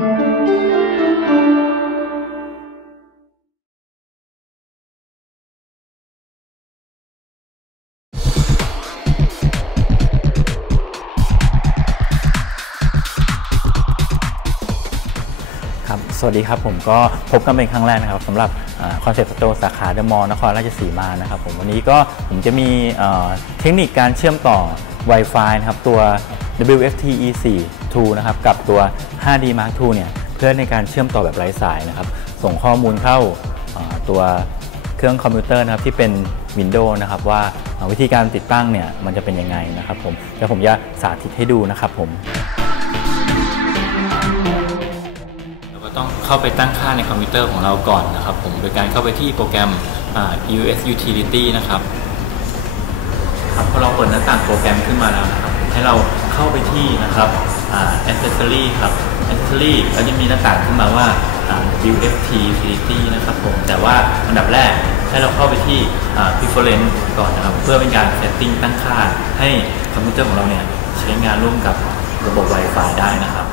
ครับสวัสดีครับผมก็พบกันเป็นครั้งแรกนะครับสำหรับคอนเซ็ปต์สโตร์สาขาเดอะมอลล์นครราชสีมานะครับผมวันนี้ก็ผมจะมีเทคนิคการเชื่อมต่อ Wi-Fi นะครับตัว WFT E4 2นะครับกับตัว 5D Mark II เนี่ยเพื่อในการเชื่อมต่อแบบไร้สายนะครับ ส่งข้อมูลเข้าตัวเครื่องคอมพิวเตอร์นะครับที่เป็น Windows นะครับว่าวิธีการติดตั้งเนี่ยมันจะเป็นยังไงนะครับผมเดี๋ยวผมจะสาธิตให้ดูนะครับผมเราก็ต้องเข้าไปตั้งค่าในคอมพิวเตอร์ของเราก่อนนะครับผมโดยการเข้าไปที่โปรแกรม US Utility นะครับครับพอเราเปิดหน้าต่างโปรแกรมขึ้นมาแล้วนะครับให้เราเข้าไปที่นะครับ แอ่า Accessory ครับ Accessory ก็จะมีหน้าต่างขึ้นมาว่าอ่า UFT Utility นะครับผม แต่ว่าอันดับแรกให้เราเข้าไปที่ Preference ก่อนนะครับ เพื่อเป็นการ setting ตั้งค่า ให้คอมพิวเตอร์ของเราเนี่ย ใช้งานร่วมกับระบบ Wi-Fi ได้นะครับ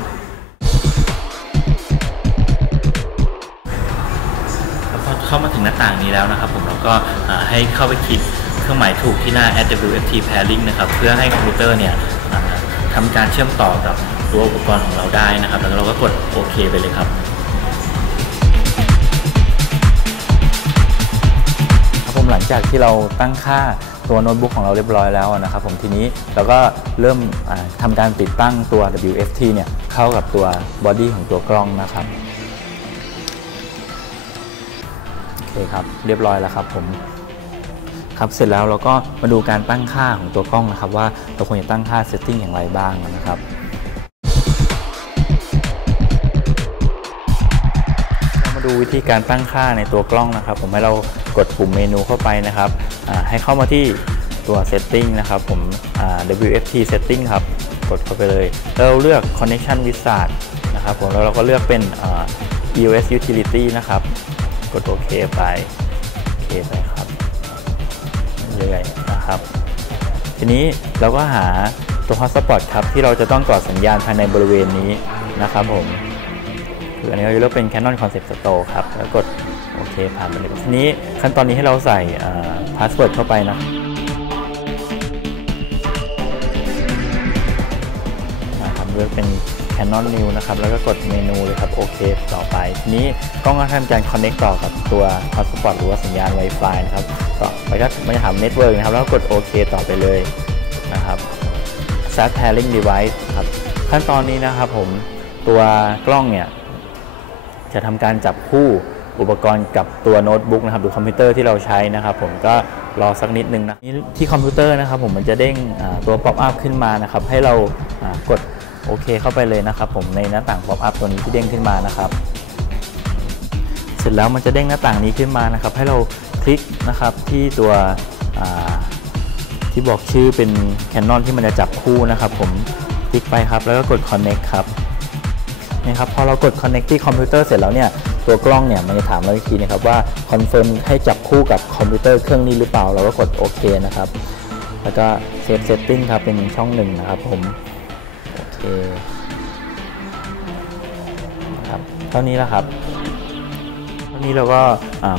พอเข้ามาถึงหน้าต่างนี้แล้วนะครับผมเราก็ให้เข้าไปคลิกเครื่องหมายถูกที่หน้า AWFT Pairing นะครับ เพื่อให้คอมพิวเตอร์เนี่ย อ่าทำการเชื่อมต่อกับตัวอุปกรณ์ของเราได้นะครับ แล้วเราก็กดโอเคไปเลยครับครับผมหลังจากที่เราตั้งค่าตัวโน้ตบุ๊กของเราเรียบร้อยแล้วนะครับผมทีนี้เราก็เริ่มอ่าทำการติดตั้งตัว WFT เนี่ยเข้ากับตัวบอดี้ของตัวกล้องนะครับโอเคครับเรียบร้อยแล้วครับผม ครับเสร็จแล้วเราก็มาดูการตั้งค่าของตัวกล้องนะครับ ว่าเราควรจะตั้งค่าเซตติ้งอย่างไรบ้างนะครับามาดูวิธีการตั้งค่าในตัวกล้องนะครับ ผมให้เรากดปุ่มเมนูเข้าไปนะครับให้เข้ามาที่ตัว Setting นะครับ ผม WFT Setting ครับ กดเข้าไปเลยแล้วเราเลือก Connection Wizard นะครับผมแล้วเราก็เลือกเป็น EOS Utility นะครับ กดโอเคไปโอเคไปครับ เรื่อยๆนะครับทีนี้เราก็หาตัว Hotspot ครับที่เราจะต้องต่อสัญญาณภายในบริเวณนี้นะครับผมคืออันนี้เราเลือกเป็น Canon Concept Store ครับแล้วกดโอเคผ่านไปเลยทีนี้ขั้นตอนนี้ให้เราใส่พาสเวิร์ดเข้าไปนะนะครับเลือกเป็น Canon New นะครับ แล้วก็กดเมนูเลยครับโอเคต่อไป นี้กล้องก็ทำการ connect ต่อกับตัว hotspot หรือว่าสัญญาณ Wi-Fi นะครับต่อไปก็มันจะถาม Network นะครับ แล้วก็กดโอเคต่อไปเลยนะครับ Start Pairing Device ครับ ขั้นตอนนี้นะครับผมตัวกล้องเนี่ย จะทำการจับคู่อุปกรณ์กับตัวโน้ตบุ๊กนะครับหรือคอมพิวเตอร์ที่เราใช้นะครับผมก็รอสักนิดนึงนะที่คอมพิวเตอร์นะครับผมมันจะเด้งตัวป๊อปอัพขึ้นมานะครับให้เรากด โอเคเข้าไปเลยนะครับผมในหน้าต่างป๊อปอัพตัวนี้ที่เด้งขึ้นมานะครับ เสร็จแล้วมันจะเด้งหน้าต่างนี้ขึ้นมานะครับ ให้เราคลิกนะครับที่ตัวที่บอกชื่อเป็น Canon ที่มันจะจับคู่นะครับ ผมคลิกไปครับแล้วก็กด Connect ครับนี่ครับพอเรากด connect ที่คอมพิวเตอร์เสร็จแล้วเนี่ยตัวกล้องเนี่ยมันจะถามเราอีกทีนะครับว่าคอนเฟิร์มให้จับคู่กับคอมพิวเตอร์เครื่องนี้หรือเปล่า เราก็กดโอเคนะครับ แล้วก็เซฟเซตติ้งครับเป็นช่องหนึ่งนะครับผม เคครับเท่านี้แล้วครับเท่านี้เราก็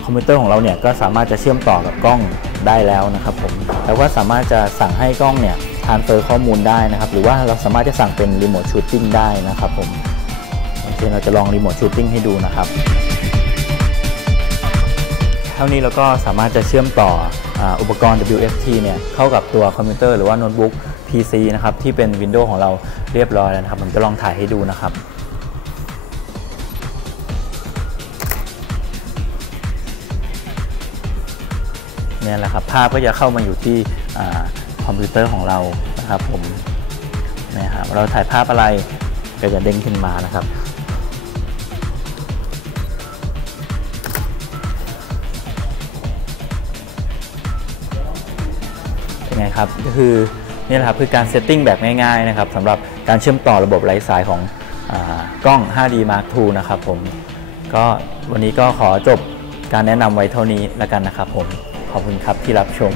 คอมพิวเตอร์ของเราเนี่ยก็สามารถจะเชื่อมต่อกับกล้องได้แล้วนะครับผมแล้วก็สามารถจะสั่งให้กล้องเนี่ยทานเฟอร์ข้อมูลได้นะครับ หรือว่าเราสามารถจะสั่งเป็นรีโมทชูตติ้งได้นะครับผมโอเคเราจะลองรีโมทชูตติ้งให้ดูนะครับ เท่านี้เราก็สามารถจะเชื่อมต่ออุปกรณ์ WFT เนี่ยเข้ากับตัวคอมพิวเตอร์หรือว่าโน้ตบุ๊ก PC นะครับที่เป็น Windows ของเราเรียบร้อยแล้วนะครับผมจะลองถ่ายให้ดูนะครับนี่แหละครับภาพก็จะเข้ามาอยู่ที่คอมพิวเตอร์ของเรานะครับผมนี่ครับเราถ่ายภาพอะไรก็จะเด้งขึ้นมานะครับเป็นไงครับก็คือ นี่แหละครับคือการเซตติ้งแบบง่ายๆนะครับสำหรับการเชื่อมต่อระบบไร้สายของอกล้อง 5D Mark II นะครับผมก็วันนี้ก็ขอจบการแนะนำไว้เท่านี้แล้วกันนะครับผมขอบคุณครับที่รับชม